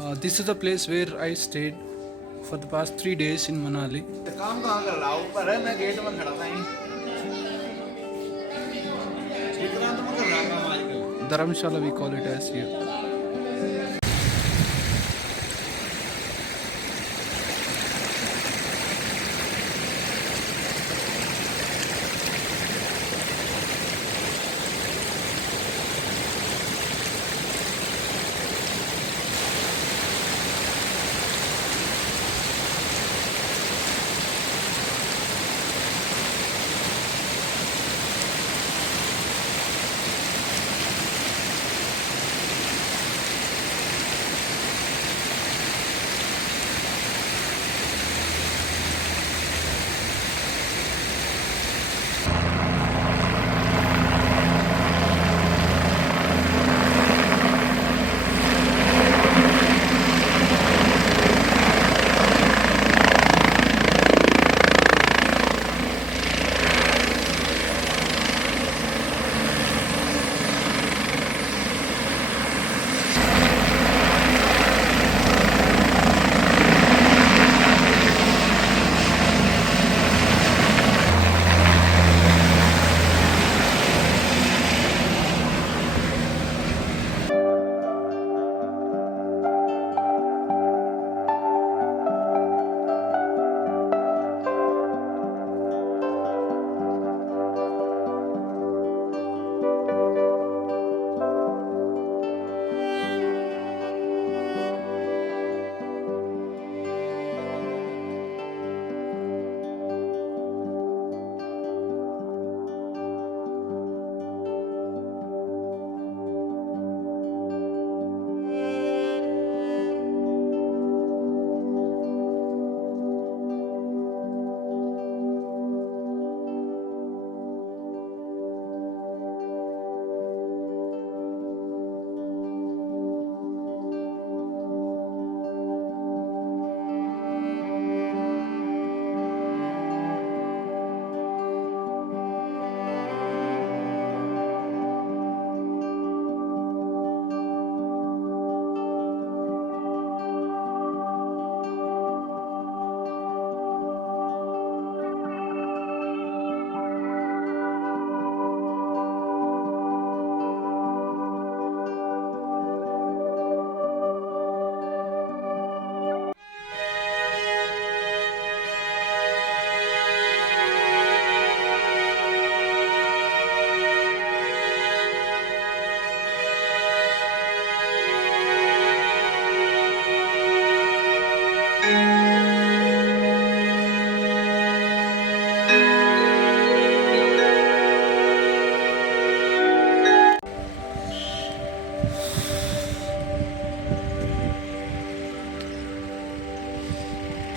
This is the place where I stayed for the past 3 days in Manali. काम कहाँ कर रहा हूँ? ऊपर है, मैं गेट में खड़ा था यहीं। इतना तो मैं कर रहा काम आजकल। Dharamshala we call it as here.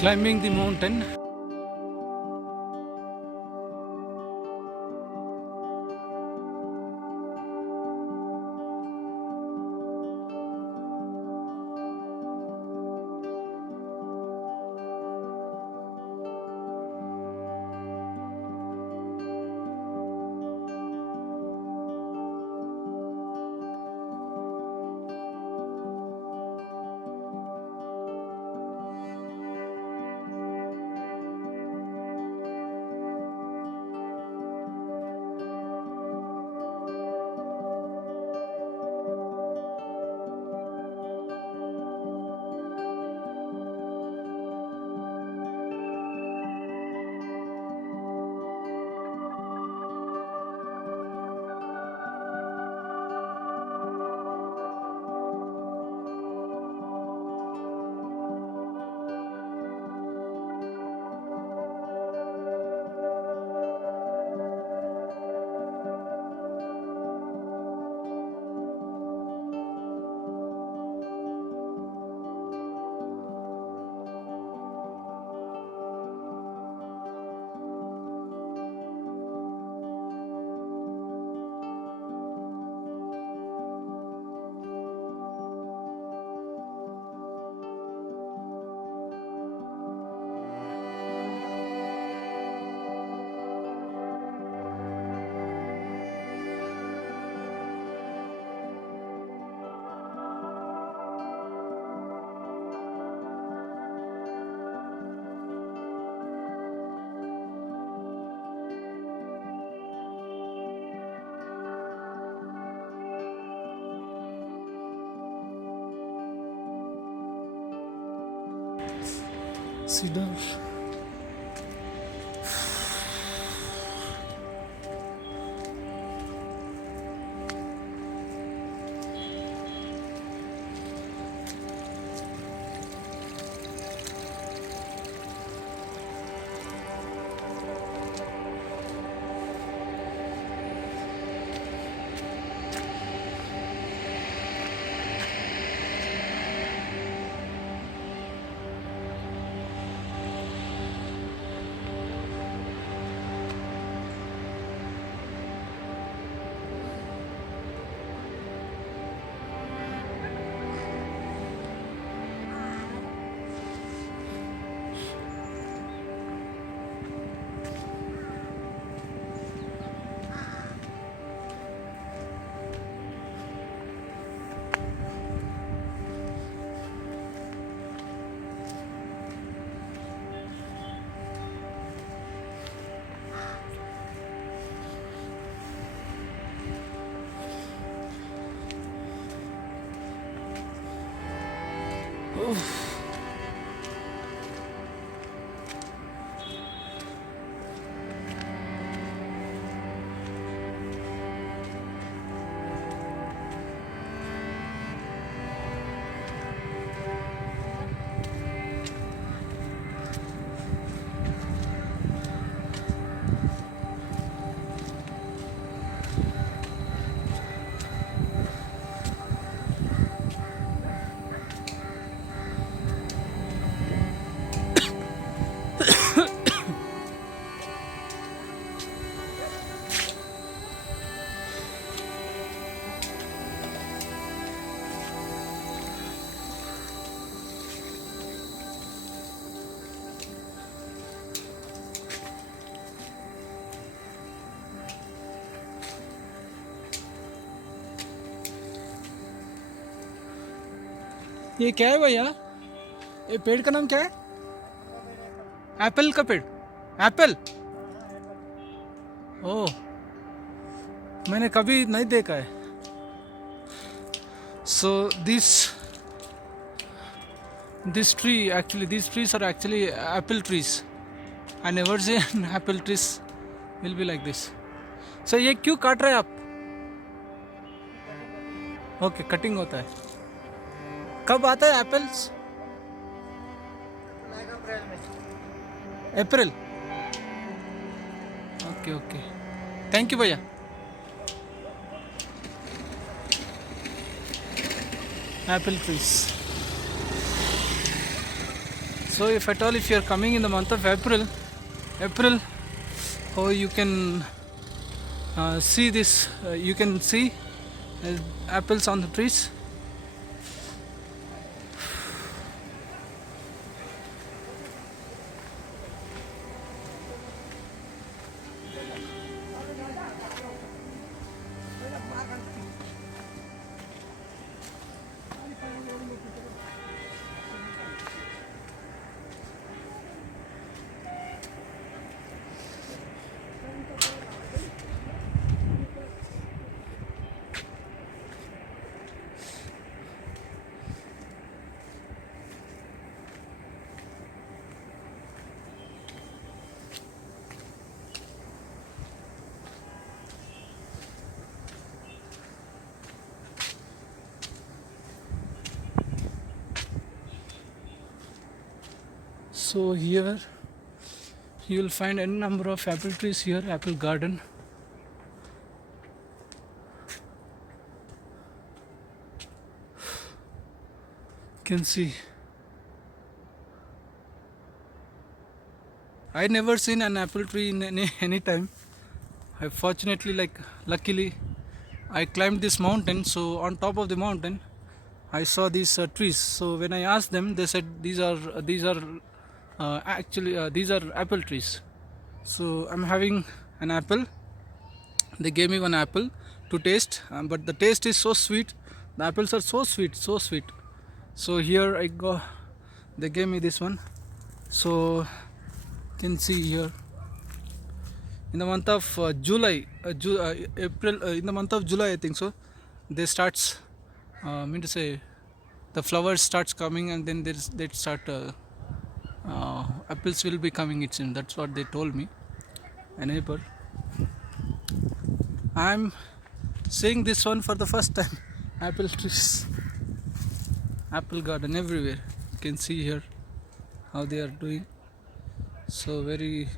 Climbing the mountain. cedar. ये क्या है भैया? ये पेड़ का नाम क्या है? एप्पल का पेड़? एप्पल? ओह, मैंने कभी नहीं देखा है. So this tree actually, these trees are actually apple trees. I never seen apple trees will be like this. So ये क्यों काट रहे हैं आप? ओके, कटिंग होता है. कब आता है apples? April. Okay okay, thank you भैया. Apple trees. So if at all, if you are coming in the month of April, oh, you can see this. You can see apples on the trees. So here you will find any number of apple trees here, apple garden. You can see. I never seen an apple tree in any time. I fortunately, like luckily, I climbed this mountain. So on top of the mountain, I saw these trees. So when I asked them, they said these are actually these are apple trees. So I'm having an apple. They gave me one apple to taste, but the taste is so sweet. The apples are so sweet, so sweet. So here I go. They gave me this one. So you can see here. In the month of July, April, in the month of July, I think so, they starts. Mean to say, the flowers starts coming, and then they start apples will be coming, it seems. That's what they told me, a neighbor. I'm seeing this one for the first time. Apple trees, apple garden everywhere. You can see here how they are doing. So very.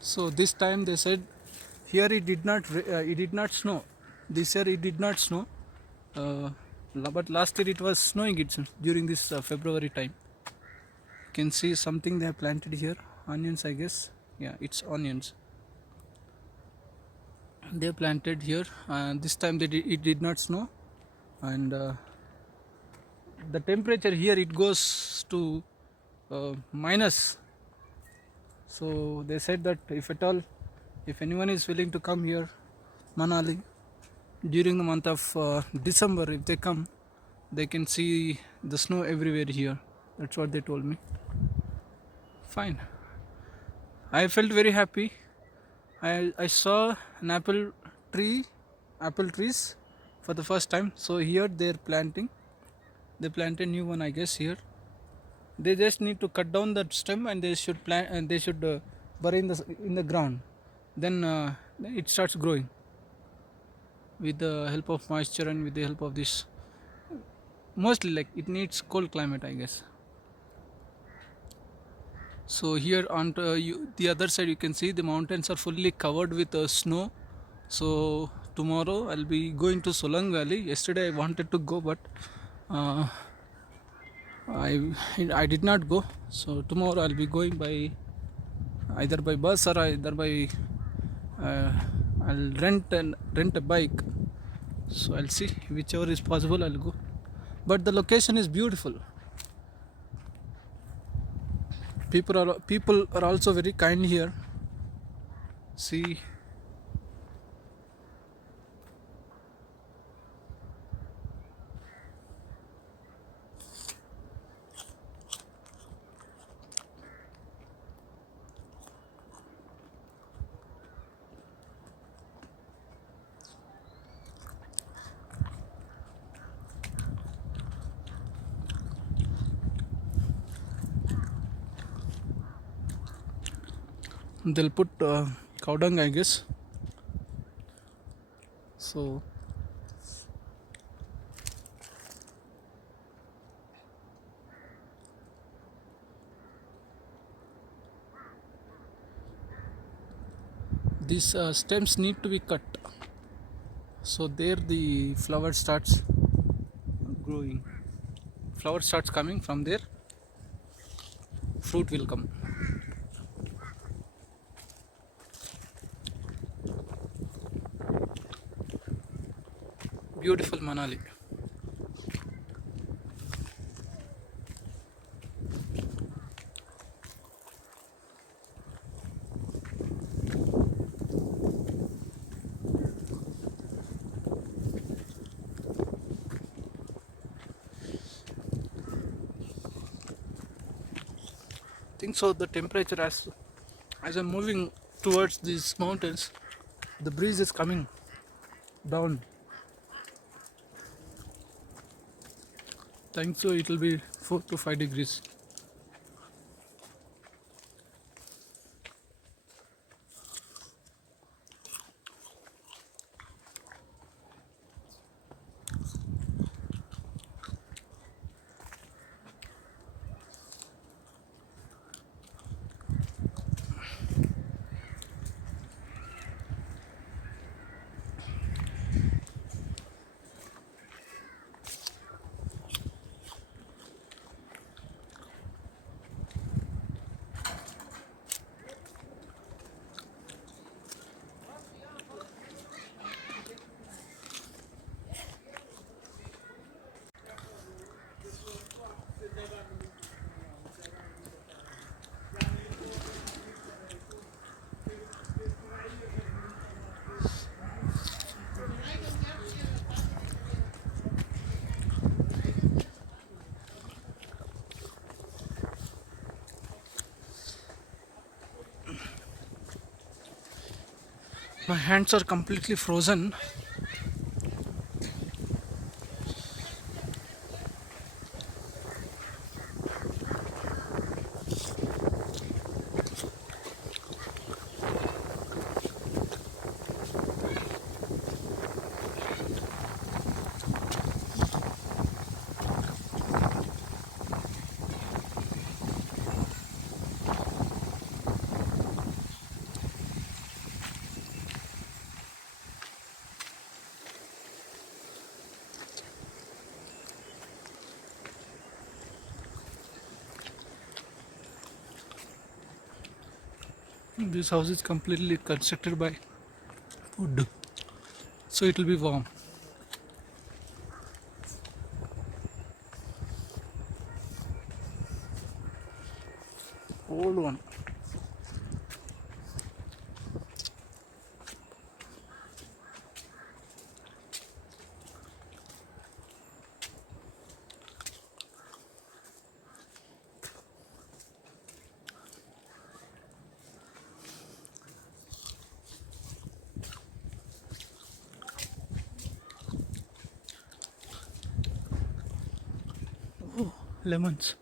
So this time they said here it did not snow. This year it did not snow. But last year it was snowing, it seems, during this February time. You can see something they have planted here. Onions, I guess. Yeah, it's onions. They planted here, and this time it did not snow. And the temperature here, it goes to minus. So they said that if anyone is willing to come here, Manali, during the month of December, if they come, they can see the snow everywhere here. That's what they told me. Fine. I felt very happy. I saw an apple trees for the first time. So here they're planting. They planted new one, I guess, here. They just need to cut down that stem and they should plant and they should bury in the ground. Then it starts growing with the help of moisture and with the help of this. Mostly, like, it needs cold climate, I guess. So here on the other side, you can see the mountains are fully covered with snow. So tomorrow I'll be going to Solang Valley. Yesterday I wanted to go, but uh, I did not go. So tomorrow I'll be going by either by bus or either by I'll rent a bike. So I'll see whichever is possible. I'll go. But the location is beautiful. People are also very kind here. See, they'll put cow dung, I guess. So these stems need to be cut. So there the flower starts growing. Flower starts coming from there. Fruit will come. Beautiful Manali. I think so. The temperature, as I'm moving towards these mountains, the breeze is coming down. Think so. It will be 4 to 5 degrees. My hands are completely frozen. This house is completely constructed by wood, so it will be warm. Old one. Oh, lemons.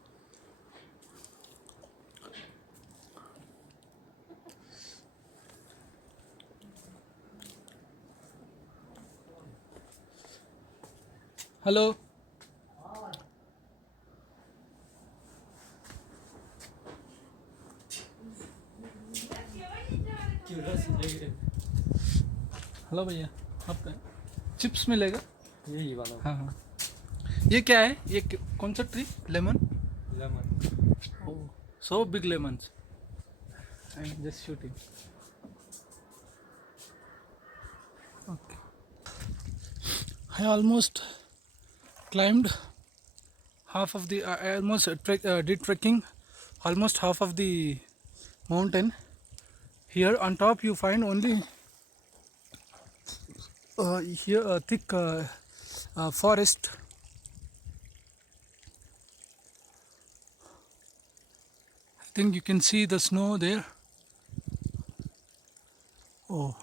Hello. Hello भैया, आपका chips मिलेगा? यही वाला हाँ हाँ। ये क्या है? ये कौन सा tree? Lemon? Lemon. Oh, so big lemons. I'm just shooting. Okay. I almost climbed half of the. I almost did trekking almost half of the mountain. Here on top, you find only here a thick forest. I think you can see the snow there. Oh,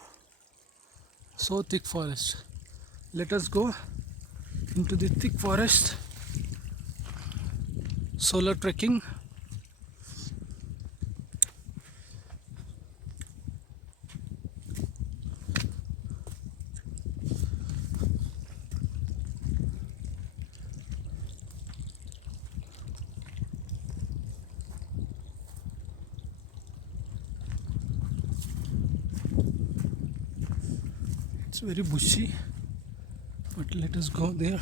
so thick forest. Let us go into the thick forest. Solar trekking. It's very bushy, but let us go there.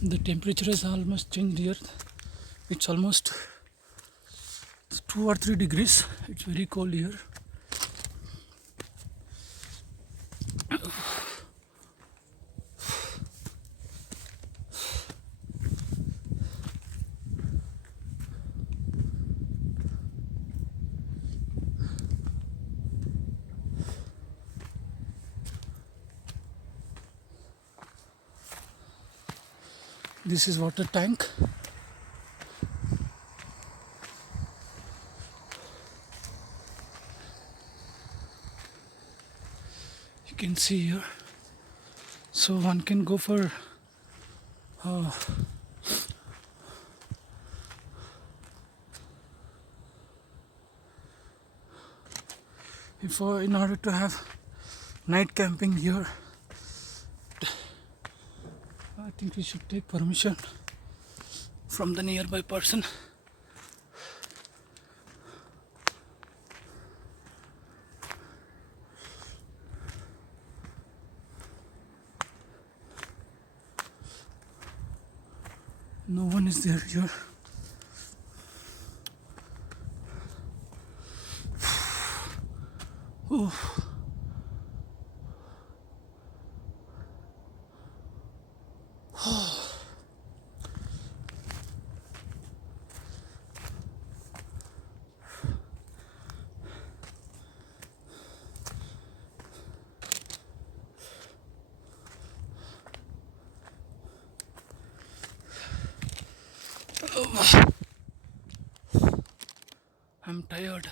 The temperature has almost changed here. It's almost 2 or 3 degrees. It's very cold here. This is water tank. You can see here. So one can go for in order to have night camping here. I think we should take permission from the nearby person. No one is there here. Oh. Oh. I'm tired.